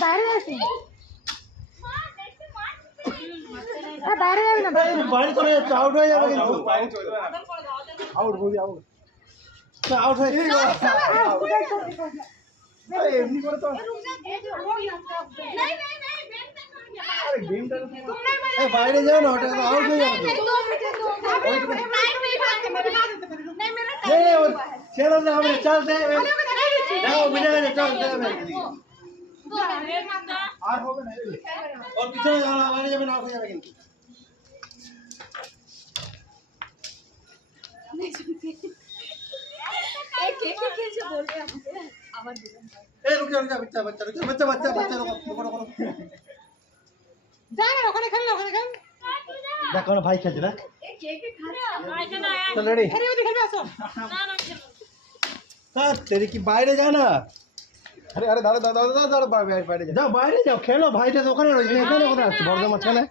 বাইরে আছি বাইরে যাবি না বাড়ি চলে যাচ্ছে আউট হয়ে যাবে কিন্তু আউট বুঝি আউট আউট হয়ে এমনি করে তো বাইরে যাও না ওটা আউট হয়ে যাবে ছেড়ে দে হবে চল দে যাও মিলে গেছে চল দে আর হবে না ওর পিছনে যাও না বাইরে যাবে না আউট হয়ে যাবে কিন্তু ভাই খেলছে না কি বাইরে যা না আরে আরে দাঁড়া দাঁড়া দাঁড়া দাঁড়া বাইরে যাও বাইরে যাও খেলো ভাইটা ওখানে রয়েছে এখানে কোথায় আসছে বড়দের মাঝখানে